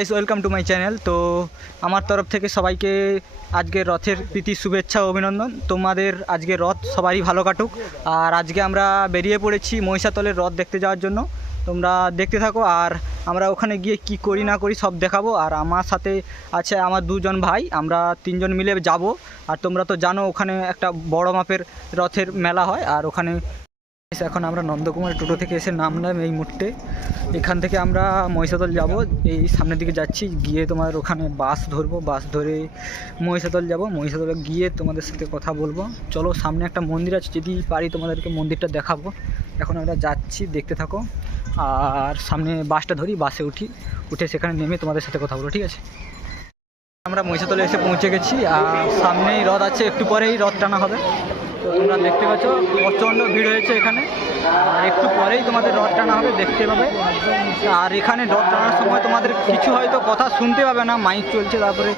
Guys, welcome to my channel. তো আমার তরফ থেকে সবাইকে আজকে রথের প্রীতি শুভেচ্ছা ও অভিনন্দন। তোমাদের আজকে রথ সবারই ভালো কাটুক। আর আজকে আমরা বেরিয়ে পড়েছি মহিষাতলের রথ দেখতে যাওয়ার জন্য। তোমরা দেখতে থাকো আর আমরা ওখানে গিয়ে কি করি না করি সব দেখাবো। আর আমার সাথে আছে আমার দুজন ভাই, আমরা তিনজন মিলে যাব। আর তোমরা তো জানো ওখানে একটা বড় মাপের রথের মেলা হয়। আর ওখানে এখন আমরা নন্দকুমার টোটো থেকে এসে নামলাম এই মুহূর্তে। এখান থেকে আমরা মহিষাদল যাব, এই সামনের দিকে যাচ্ছি। গিয়ে তোমার ওখানে বাস ধরবো, বাস ধরে মহিষাদল যাব। মহিষাদলে গিয়ে তোমাদের সাথে কথা বলবো। চলো, সামনে একটা মন্দির আছে, যদি পারি তোমাদেরকে মন্দিরটা দেখাবো। এখন আমরা যাচ্ছি, দেখতে থাকো। আর সামনে বাসটা ধরি, বাসে উঠে সেখানে নেমে তোমাদের সাথে কথা বলবো, ঠিক আছে? আমরা মহিষাদলে এসে পৌঁছে গেছি। আর সামনেই রথ আছে, একটু পরেই রথ টানা হবে। তো তোমরা দেখতে পাচ্ছ প্রচণ্ড ভিড় হয়েছে এখানে। আর একটু পরেই তোমাদের রথ টানা হবে, দেখতে পাবে। আর এখানে রথ টানার সময় তোমাদের কিছু হয়তো কথা শুনতে পাবে না, মাইক চলছে। তারপরে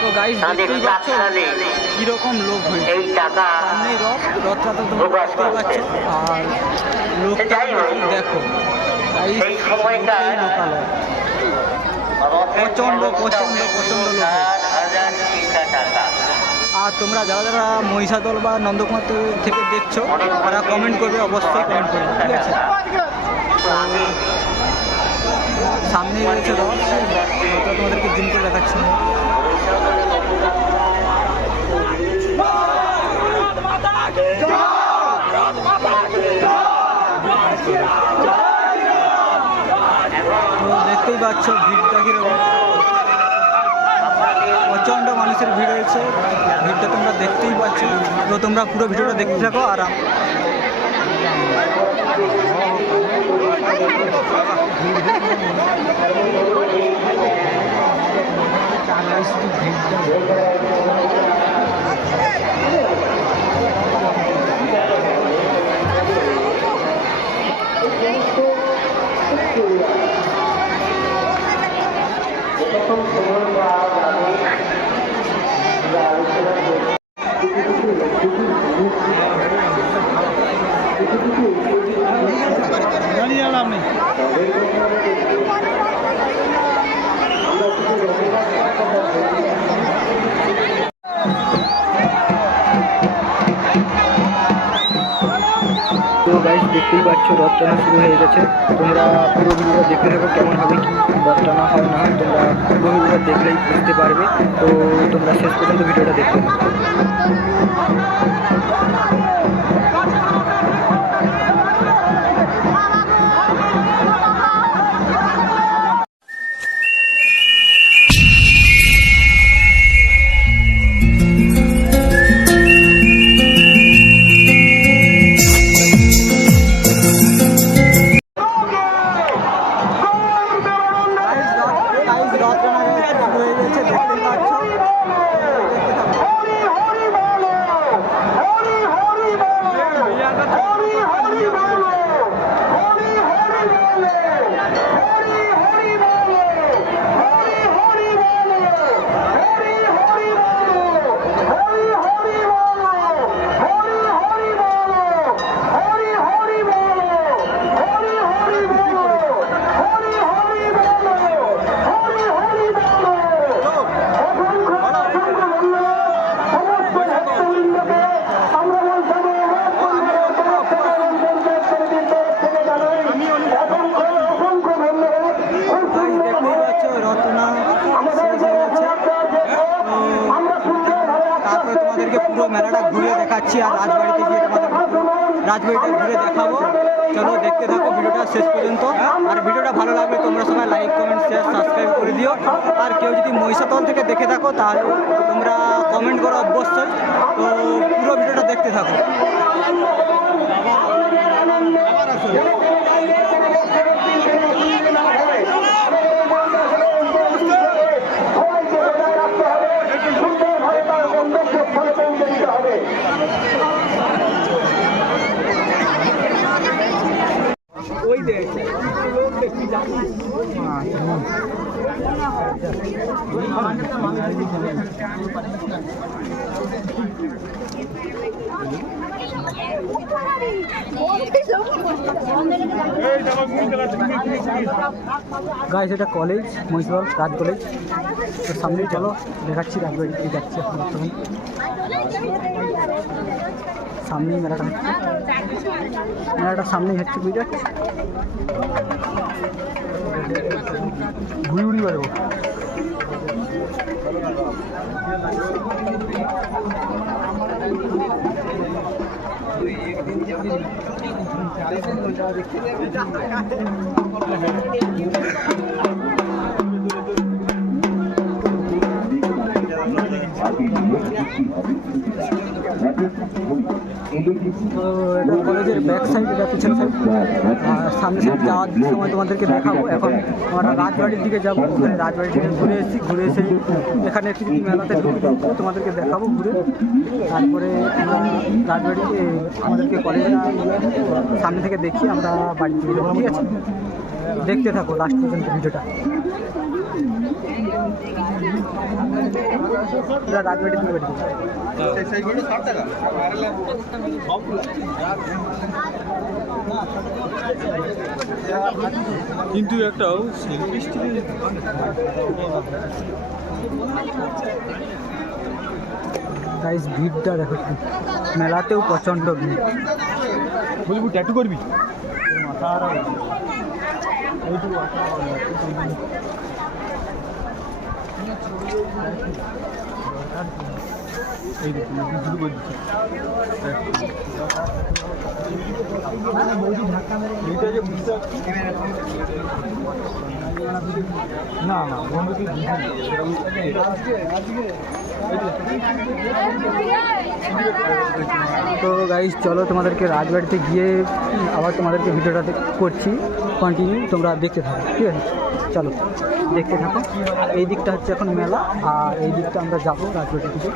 তো গাইস, দেখতেই পাচ্ছ কিরকম লোক হয়েছে। সামনেই রথটা তো তোমরা দেখতেই পাচ্ছ। আর লোকটা দেখো, প্রচণ্ড প্রচণ্ড প্রচণ্ড লোক। আর তোমরা যারা যারা মহিষাদল বা নন্দকুমার থেকে দেখছো তারা কমেন্ট করবে, অবশ্যই কমেন্ট করবে, ঠিক আছে? সামনে রয়েছে রথ, তোমাদেরকে জুম করে দেখাচ্ছি। তো দেখতেই পাচ্ছ ভিড়টা কীরকম, প্রচণ্ড মানুষের ভিড় হয়েছে। ভিড়টা তোমরা দেখতেই পাচ্ছ। তো তোমরা পুরো ভিডিওটা দেখতে থাকো। আর তো গাইস, দেখতেই পাচ্ছ রথ টানা শুরু হয়ে গেছে। তোমরা পুরো ভিডিওটা দেখতে থাকো, কেমন হবে কি রথ টানা হয় না হয় তোমরা পুরো ভিডিওটা দেখলেই বুঝতে পারবে। তো তোমরা শেষ পর্যন্ত ভিডিওটা দেখতে থাকো। পুরো মেলাটা ঘুরে দেখাচ্ছি আর রাজবাড়িতে গিয়ে তোমাদের রাজবাড়িটা ঘুরে দেখাবো। চলো, দেখতে থাকো ভিডিওটা শেষ পর্যন্ত। আর ভিডিওটা ভালো লাগবে তোমরা সবাই লাইক, কমেন্ট, শেয়ার, সাবস্ক্রাইব করে দিও। আর কেউ যদি মহিষাদল থেকে দেখে থাকো তাহলে তোমরা কমেন্ট করো অবশ্যই। তো পুরো ভিডিওটা দেখতে থাকো। গাইস এটা কলেজ মহিষবাল রাজ কলেজ, তো সামনেই চলো দেখাচ্ছি রাজবাড়ি দিয়ে যাচ্ছি এখন বর্তমানে। সামনেই মেলাটা হচ্ছে, মেলাটা সামনেই হচ্ছে, বুঝতে পারছি ঘুরি ঘুরি বেড়াবো। তো এটা কলেজের ব্যাক সাইড, এটা পিছন সাইড, আর সামনে সাইড যাওয়ার সময় তোমাদেরকে দেখাবো। এখন আমরা রাজবাড়ির দিকে যাবো, ওখানে রাজবাড়ির দিকে ঘুরে এসে এখানে একটি মেলাতে ঢুকবো, তোমাদেরকে দেখাবো ঘুরে। তারপরে আমরা রাজবাড়িতে আমাদেরকে কলেজের সামনে থেকে দেখি আমরা বাড়ি থেকে যাবো, ঠিক আছে? দেখতে থাকো লাস্ট পর্যন্ত ভিডিওটা। রাজবাড়ি থেকে বেরিয়ে কিন্তু একটাও গাইস ভিড়টা দেখো, মেলাতেও প্রচণ্ড ভিড়। বলবি ট্যাটু করবি? না না তো গাইস চলো তোমাদেরকে রাজবাড়িতে গিয়ে আবার তোমাদেরকে ভিডিওটা করছি কন্টিনিউ, তোমরা দেখতে থাকো, ঠিক আছে? চলো দেখতে থাকো। এই দিকটা হচ্ছে এখন মেলা, আর এই দিকটা আমরা যাবো রাজবাড়ির দিকে।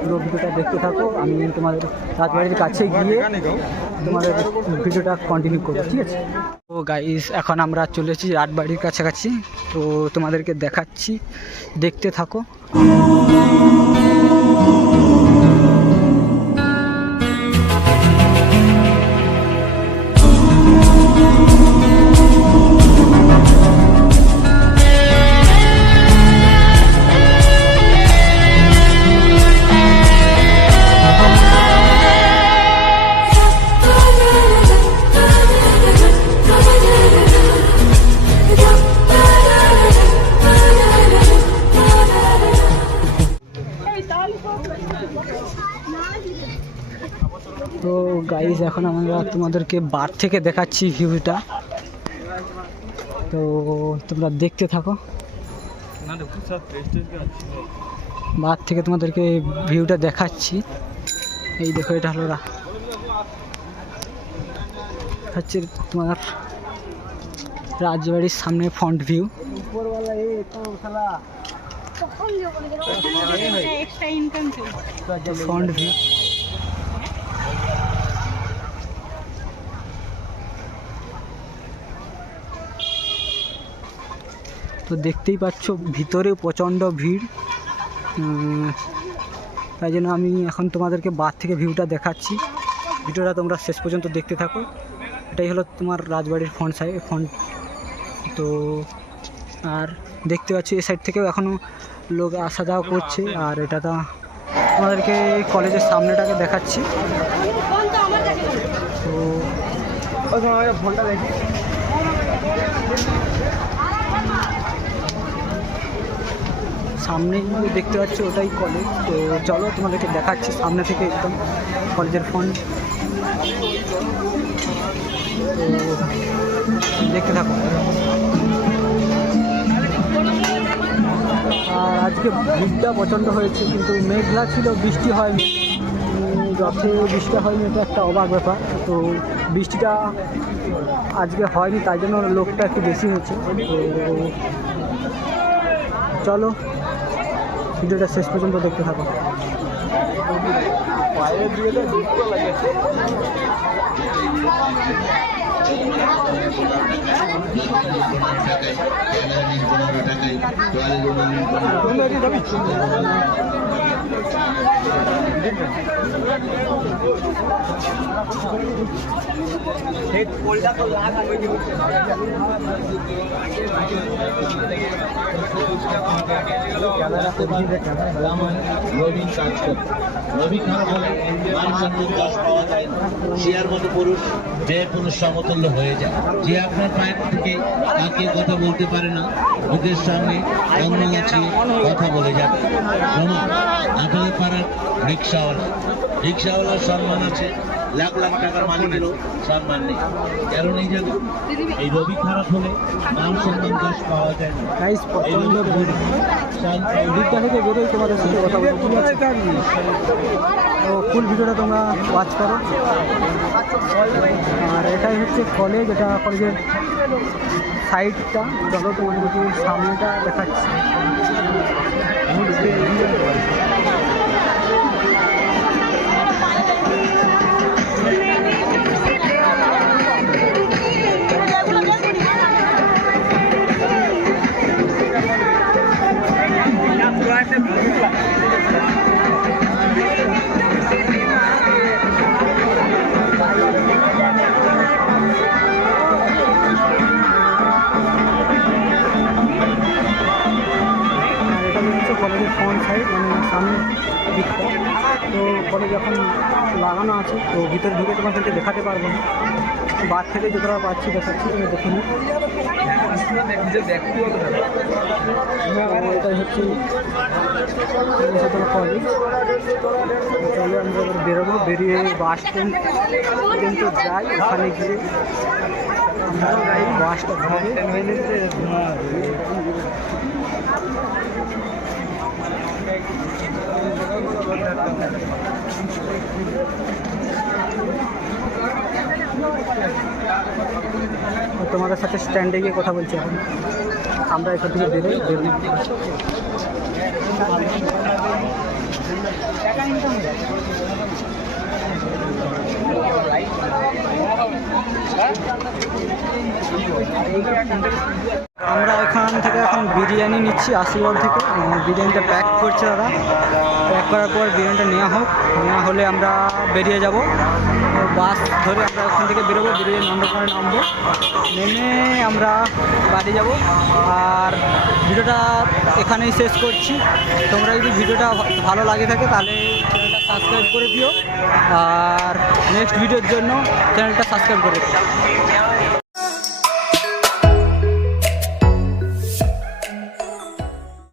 পুরো ভিডিওটা দেখতে থাকো, আমি তোমাদের রাজবাড়ির কাছে গিয়ে তোমাদের ভিডিওটা কন্টিনিউ করবো, ঠিক আছে? তো গাইস এখন আমরা চলেছি রাজবাড়ির কাছাকাছি, তো তোমাদেরকে দেখাচ্ছি, দেখতে থাকো। তো গাইজ এখন আমরা তোমাদেরকে বার থেকে দেখাচ্ছি ভিউটা, তো তোমরা দেখতে থাকো। বার থেকে তোমাদেরকে ভিউটা দেখাচ্ছি। এই দেখো, এটা হলো হচ্ছে তোমার রাজবাড়ির সামনে ফ্রন্ট ভিউ। ফ্রন্ট ভিউ তো দেখতেই পাচ্ছ, ভিতরেও প্রচণ্ড ভিড়, তাই জন্য আমি এখন তোমাদেরকে বার থেকে ভিউটা দেখাচ্ছি। ভিডিওটা তোমরা শেষ পর্যন্ত দেখতে থাকো। এটাই হলো তোমার রাজবাড়ির ফ্রন্ট। তো আর দেখতে পাচ্ছি এই সাইড থেকেও এখনও লোক আসা যাওয়া করছে। আর এটা তো তোমাদেরকে কলেজের সামনেটাকে দেখাচ্ছি। তো ফোনটা দেখি, সামনেই দেখতে পাচ্ছি ওটাই কলেজ। তো চলো তোমাদেরকে দেখাচ্ছি সামনে থেকে একদম কলেজের ফ্রন্ট, তো দেখতে থাকো। আর আজকে ভিড়টা প্রচণ্ড হয়েছে, কিন্তু মেঘলা ছিল, বৃষ্টি হয়নি। রথে বৃষ্টি হয়নি, এটা একটা অবাক ব্যাপার। তো বৃষ্টিটা আজকে হয়নি, তাই জন্য লোকটা একটু বেশি হয়েছে। তো চলো ভিডিওটা শেষ পর্যন্ত দেখতে থাকো। এলাকায় তোয়ালে উন্নয়ন রবি কাজ করে রবি খারাপ হলে মান সম্মান যশ পাওয়া যায় না। শিয়ার মতো পুরুষ যে পুরুষ সমতুল্য হয়ে যায়। যে আপনার পায়ের থেকে তাকে কথা বলতে পারে না, মুখের সামনে অন্য আছে কথা বলে যাবে। প্রমাণ আপনাদের পাড়ার রিক্সাওয়ালার সম্মান আছে, লাখ লাখ টাকার মালিকেরও সম্মান নেই। কারণ এই জায়গা এই রবি খারাপ হলে মান সম্মান যশ পাওয়া যায় না। গাইস প্রচন্ড ভিড়, দিকটা থেকে বেরোই তোমাদের সাথে কথা বলবো, ঠিক আছে? তো ফুল ভিডিওটা তোমরা ওয়াচ করো। আর এটাই হচ্ছে কলেজ, এটা কলেজের সাইডটা, চলো তোমাদেরকে সামনেটা দেখাচ্ছি। কলেজের ফ্রন্ট সাইড, মানে সামনের দিকটা। তো কলেজ এখন লাগানো আছে, তো ভিতরে ঢুকে তোমাদেরকে দেখাতে পারবো না, বাদ থেকে যতটা পাচ্ছি দেখাচ্ছি, তুমি দেখে নিই। এটাই হচ্ছে কলেজ। চলো আমরা এবার বেরোবো, বেরিয়ে বাস স্ট্যান্ড পর্যন্ত যাই, ওখানে গিয়ে আমরা বাসটা ধরে তোমাদের সাথে স্ট্যান্ডে গিয়ে কথা বলছি। এখন আমরা এখান থেকে বেরোই। আমরা এখান থেকে এখন বিরিয়ানি নিচ্ছি আশীর্বাদ থেকে। বিরিয়ানিটা প্যাক করছে দাদা, প্যাক করার পর বিরিয়ানিটা নেওয়া হলে আমরা বেরিয়ে যাব। বাস ধরে আমরা ওখান থেকে বেরোবো, বেরিয়ে নন্দকুমারে নামবো, নেমে আমরা বাড়ি যাব। আর ভিডিওটা এখানেই শেষ করছি। তোমরা যদি ভিডিওটা ভালো লাগে থাকে তাহলে চ্যানেলটা সাবস্ক্রাইব করে দিও, আর নেক্সট ভিডিওর জন্য চ্যানেলটা সাবস্ক্রাইব করে দিও।